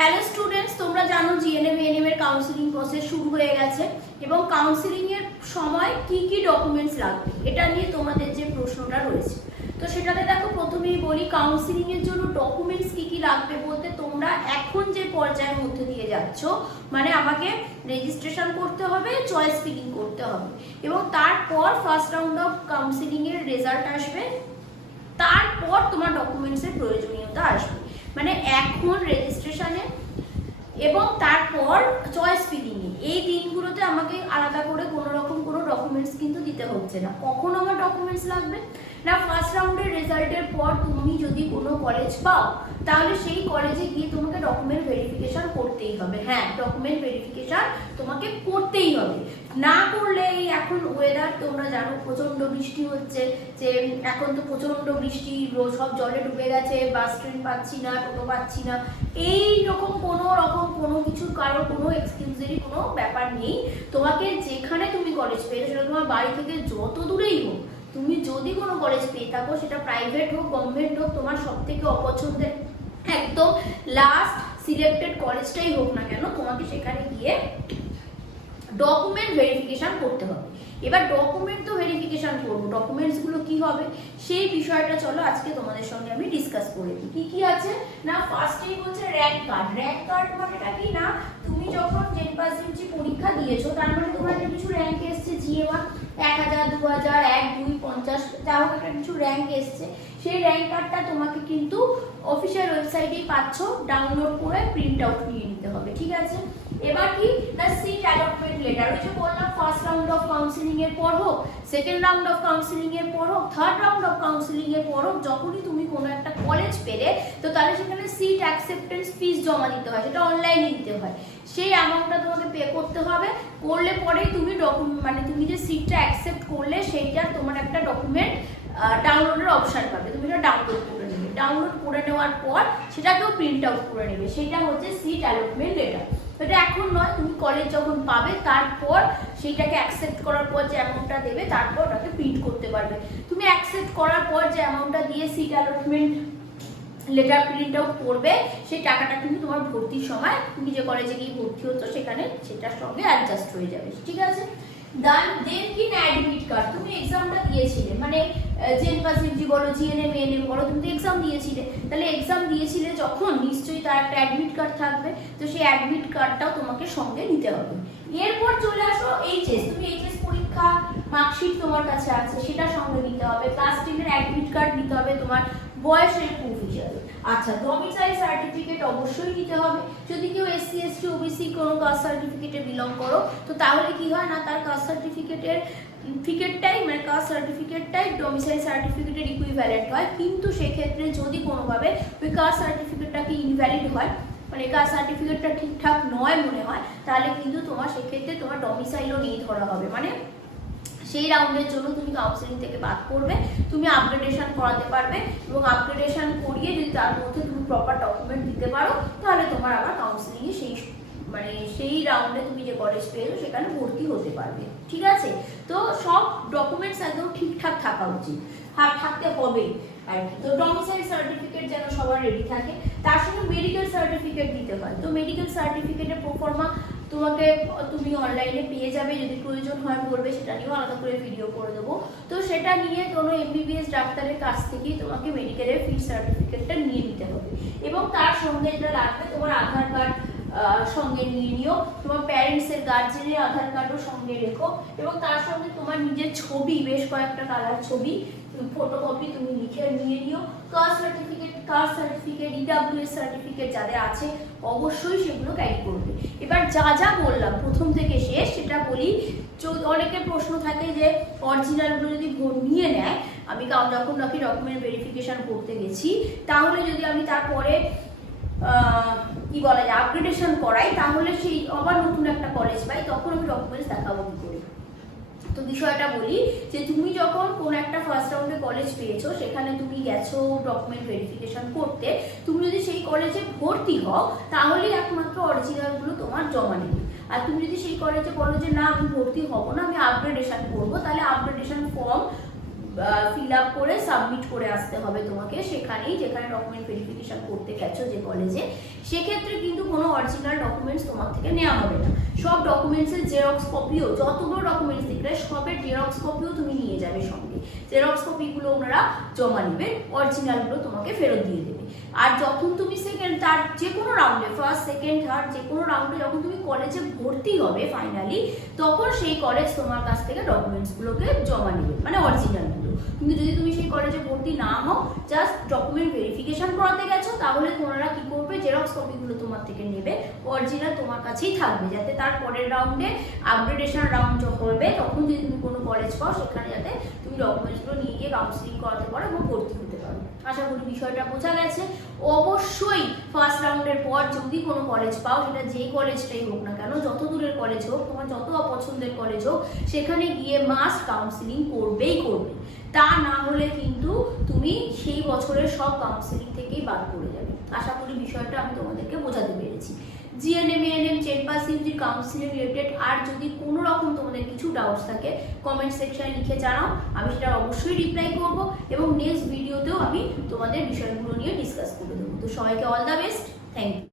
Hello students, তোমরা জানো GNM ANM এর কাউন্সিলিং প্রসেস শুরু হয়ে গেছে এবং কাউন্সিলিং এর সময় কি কি ডকুমেন্টস লাগবে এটা নিয়ে তোমাদের যে প্রশ্নটা রয়েছে। তো সেটাতে দেখো, প্রথমেই বলি কাউন্সিলিং এর জন্য ডকুমেন্টস কি কি লাগবে বলতে, তোমরা এখন যে পর্যায়ের মধ্যে দিয়ে যাচ্ছ, মানে আমাকে রেজিস্ট্রেশন করতে হবে, চয়েস ফিলিং করতে হবে এবং তারপর ফার্স্ট রাউন্ড অফ কাউন্সিলিং এর রেজাল্ট আসবে, তারপর তোমার ডকুমেন্টসের প্রয়োজনীয়তা আসবে। মানে এখন রেজিস্ট্রেশনে এবং তারপর চয়েস ফিলিংয়ে, এই দিনগুলোতে আমাকে আলাদা করে কোনো রকম কোনো ডকুমেন্টস কিন্তু দিতে হচ্ছে না। কখন আমার ডকুমেন্টস লাগবে না, ফার্স্ট রাউন্ডের রেজাল্টের পর তুমি যদি কোনো কলেজ পাও তাহলে সেই কলেজে গিয়ে তোমাকে ডকুমেন্ট ভেরিফিকেশন করতেই হবে। হ্যাঁ, ডকুমেন্ট ভেরিফিকেশন তোমাকে করতেই হবে, না করলে এই এখন ওয়েদার তোমরা জানো প্রচন্ড বৃষ্টি হচ্ছে, যে এখন তো প্রচন্ড বৃষ্টি, সব জলে ডুবে গেছে, বাস ট্রেন পাচ্ছি না, টোটো পাচ্ছি না, এই রকম কোনো কিছু কারো কোনো এক্সকিউজেরই কোনো ব্যাপার নেই। তোমাকে যেখানে তুমি কলেজ পেয়েছো, সেটা তোমার বাড়ি থেকে যত দূরেই হোক, তুমি যদি কোনো কলেজ পেয়ে থাকো, সেটা প্রাইভেট হোক গভর্নমেন্ট হোক, তোমার সব থেকে অপছন্দের একদম লাস্ট সিলেক্টেড কলেজটাই হোক না কেন, তোমাকে সেখানে গিয়ে ডকুমেন্ট ভেরিফিকেশন করতে হবে। এবার ডকুমেন্ট তো ভেরিফিকেশন করবো, ডকুমেন্টসগুলো কি হবে সেই বিষয়টা চলো আজকে তোমাদের সঙ্গে আমি ডিসকাস করে দিই। কি কি আছে না, ফার্স্টেই বলছে র্যাঙ্ক কার্ড। র্যাঙ্ক কার্ড মানেটা কি না, তুমি যখন জেন পাস ইউজি পরীক্ষা দিয়েছো, তার মানে তোমার যে কিছু র্যাঙ্ক এসছে, জিএ1 1000 2000 1 2 50 যা হোক একটা কিছু র্যাঙ্ক এসছে, সেই র্যাঙ্ক কার্ডটা তোমাকে কিন্তু অফিসিয়াল ওয়েবসাইটেই পাচ্ছ, ডাউনলোড করে প্রিন্ট আউট নিয়ে নিতে হবে। ঠিক আছে, এবার কি না, সিট অ্যালটমেন্ট লেটার, ওই যে বললাম ফার্স্ট রাউন্ড অফ কাউন্সিলিং এর পর হোক, সেকেন্ড রাউন্ড অফ কাউন্সিলিং এর পর হোক, থার্ড রাউন্ড অফ কাউন্সিলিং এর পর হোক, যখনই তুমি কোনো একটা কলেজ পেলে, তো তাহলে সেখানে সিট অ্যাকসেপ্টেন্স ফিস জমা দিতে হয়, সেটা অনলাইনে দিতে হয়, সেই অ্যামাউন্টটা তোমাকে পে করতে হবে। করলে পরেই তুমি মানে তুমি যে সিটটা অ্যাকসেপ্ট করলে সেইটার তোমার একটা ডকুমেন্ট ডাউনলোডের অপশন পাবে, তুমি এটা ডাউনলোড করে নেবে। ডাউনলোড করে নেওয়ার পর সেটাকেও প্রিন্ট আউট করে নেবে, সেটা হচ্ছে সিট অ্যালটমেন্ট লেটার। এটা এখন নয়, তুমি কলেজ যখন পাবে তারপর সেইটাকে অ্যাকসেপ্ট করার পর যে অ্যামাউন্টটা দেবে, তারপর ওটাকে প্রিন্ট করতে পারবে। তুমি অ্যাকসেপ্ট করার পর যে অ্যামাউন্টটা দিয়ে seat allotment letter print out করবে, সেই টাকাটা কিন্তু তোমার ভর্তির সময় তুমি যে কলেজে গিয়ে ভর্তি হতো সেখানে সেটার সঙ্গে অ্যাডজাস্ট হয়ে যাবে। ঠিক আছে, দেন কি না, অ্যাডমিট কার্ড। তুমি এক্সামটা দিয়েছিলে, মানে জেন পাস ইউজি বলো, জিএনএম এএনএম বলো, তুমি তো এক্সাম দিয়েছিলে, তাহলে এক্সাম দিয়েছিলে যখন, নিশ্চয়ই তার একটা অ্যাডমিট কার্ড থাকবে, তো সেই অ্যাডমিট কার্ডটাও তোমাকে সঙ্গে নিতে হবে। এরপর চলে আসো এইচএস, তুমি এইচএস পরীক্ষা মার্কশিট তোমার কাছে আছে, সেটা সঙ্গে নিতে হবে। ক্লাস 10 এর অ্যাডমিট কার্ড নিতে হবে তোমার বয়সের প্রুফ হিসাবে। আচ্ছা, ডমিসাইল সার্টিফিকেট অবশ্যই নিতে হবে। যদি কেউ এসসি এসটি ওবিসি কোনো কাস্ট সার্টিফিকেটে বিলং করো, তো তাহলে কি হয় না, তার কাস্ট সার্টিফিকেটের মানে কাস্ট সার্টিফিকেটটাই ডমিসাইল সার্টিফিকেটের ইকুইভ্যালেন্ট হয়। কিন্তু সেক্ষেত্রে যদি কোনোভাবে ওই কাস্ট সার্টিফিকেটটাকে ইনভ্যালিড হয়, মানে কাস্ট সার্টিফিকেটটা ঠিকঠাক নয় মনে হয়, তাহলে কিন্তু তোমার সেক্ষেত্রে তোমার ডমিসাইলও নেই ধরা হবে, মানে সেই রাউন্ডের জন্য তুমি কাউন্সিলিং থেকে বাদ করবে। তুমি আপগ্রেডেশন করাতে পারবে এবং আপগ্রেডেশন করিয়ে যদি তার মধ্যে তুমি প্রপার ডকুমেন্ট দিতে পারো, তাহলে তোমার আবার কাউন্সিলিংয়ে সেই রাউন্ডে তুমি যে কলেজ পেয়েছো সেখানে ভর্তি হতে পারবে। ঠিক আছে, তো সব ডকুমেন্টস একদম ঠিকঠাক থাকা উচিত, থাকতে হবে আর কি। তো ডমিসাইল সার্টিফিকেট যেন সবার রেডি থাকে, তার সঙ্গে মেডিকেল সার্টিফিকেট দিতে হয়। তো মেডিকেল সার্টিফিকেটের প্রোফর্মা তুমি অনলাইনে পেয়ে যাবে, যদি প্রয়োজন হয় বলবে, সেটা নিয়েও আলাদা করে ভিডিও করে দেবো। তো সেটা নিয়ে কোনো এমবিবিএস ডাক্তারের কাছ থেকেই তোমাকে মেডিকেলের ফি সার্টিফিকেটটা নিয়ে নিতে হবে এবং তার সঙ্গে যেটা লাগবে, তোমার আধার কার্ড সঙ্গে নিয়ে নিও, তোমার প্যারেন্টসের গার্জেনের আধার কার্ডও সঙ্গে রেখো এবং তার সঙ্গে তোমার নিজের ছবি, বেশ কয়েকটা কালার ছবি ফটোকপি তুমি লিখে নিয়ে নিও। কাস্ট সার্টিফিকেট ইডাব্লিউএস সার্টিফিকেট যাদের আছে অবশ্যই সেগুলো ক্যারি করবে। এবার যা বললাম প্রথম থেকে শেষ সেটা বলি। অনেকের প্রশ্ন থাকে যে অরিজিনালগুলো যদি নিয়ে নেয়, আমি যখন নাকি ডকুমেন্ট ভেরিফিকেশন করতে গেছি, তাহলে যদি আমি তারপরে কি বলা যায় আপগ্রেডেশন করাই, তাহলে সেই আবার নতুন একটা কলেজ পাই, তখন আমি ডকুমেন্টস দেখাবো কি করে। তো বিষয়টা বলি যে তুমি যখন কোন একটা ফার্স্ট রাউন্ডে কলেজ পেয়েছো, সেখানে তুমি গেছো ডকুমেন্ট ভেরিফিকেশন করতে, তুমি যদি সেই কলেজে ভর্তি হও, তাহলেই একমাত্র অরিজিনালগুলো তোমার জমা নেবে। আর তুমি যদি সেই কলেজে বলো যে না আমি ভর্তি হব না, আমি আপগ্রেডেশন করবো, তাহলে আপগ্রেডেশন ফর্ম ফিল আপ করে সাবমিট করে আসতে হবে তোমাকে সেখানেই, যেখানে ডকুমেন্ট ভেরিফিকেশন করতে গেছো যে কলেজে। সেক্ষেত্রে কিন্তু কোনো অরিজিনাল ডকুমেন্টস তোমার থেকে নেওয়া হবে না। সব ডকুমেন্টসের জেরক্স কপিও, যতগুলো ডকুমেন্টস দেখলে সবের জেরক্স কপিও তুমি নিয়ে যাবে সঙ্গে। জেরক্স কপিগুলো ওনারা জমা নেবেন, অরিজিনালগুলো তোমাকে ফেরত দিয়ে দেবে। আর যখন তুমি সেকেন্ড থার্ড যে কোনো রাউন্ডে, ফার্স্ট সেকেন্ড থার্ড যে কোনো রাউন্ডে যখন তুমি কলেজে ভর্তি হবে ফাইনালি, তখন সেই কলেজ তোমার কাছ থেকে ডকুমেন্টসগুলোকে জমা নেবে, মানে অরিজিনালগুলো। কিন্তু যদি তুমি সেই কলেজে ভর্তি না হও, জাস্ট ডকুমেন্ট ভেরিফিকেশন করাতে গেছো, তাহলে ওনারা কি করবে, জেরক্স কপিগুলো তোমার থেকে নেবে, অরিজিনাল তোমার কাছেই থাকবে, যাতে তার পরের রাউন্ডে আপগ্রেডেশন রাউন্ড হবে তখন যদি তুমি কোনো কলেজ পাও, সেখানে যাতে তুমি ডকুমেন্টসগুলো নিয়ে গিয়ে কাউন্সিলিং করাতে পারো এবং ভর্তি হতে পারো। আশা করি বিষয়টা বোঝা গেছে। অবশ্যই ফার্স্ট রাউন্ডের পর যদি কোনো কলেজ পাও, সেটা যেই কলেজটাই হোক না কেন, যত দূরের কলেজ হোক, তোমার যত অপছন্দের কলেজ হোক, সেখানে গিয়ে মাস্ট কাউন্সিলিং করবেই করবে। তা না হলে কিন্তু তুমি সেই বছরের সব কাউন্সিলিং থেকেই বাদ পড়ে যাবে। আশা করি বিষয়টা আমি তোমাদেরকে বোঝাতে পেরেছি। জিএনএম, এএনএম, চেন পাস ইউজির কাউন্সিলিং রিলেটেড আর যদি কোনো রকম তোমাদের কিছু ডাউটস থাকে, কমেন্ট সেকশনে লিখে জানাও, আমি সেটা অবশ্যই রিপ্লাই করব এবং নেক্সট ভিডিওতেও আমি তোমাদের বিষয়গুলো নিয়ে ডিসকাস করে দেবো। তো সবাইকে all the best, thank you.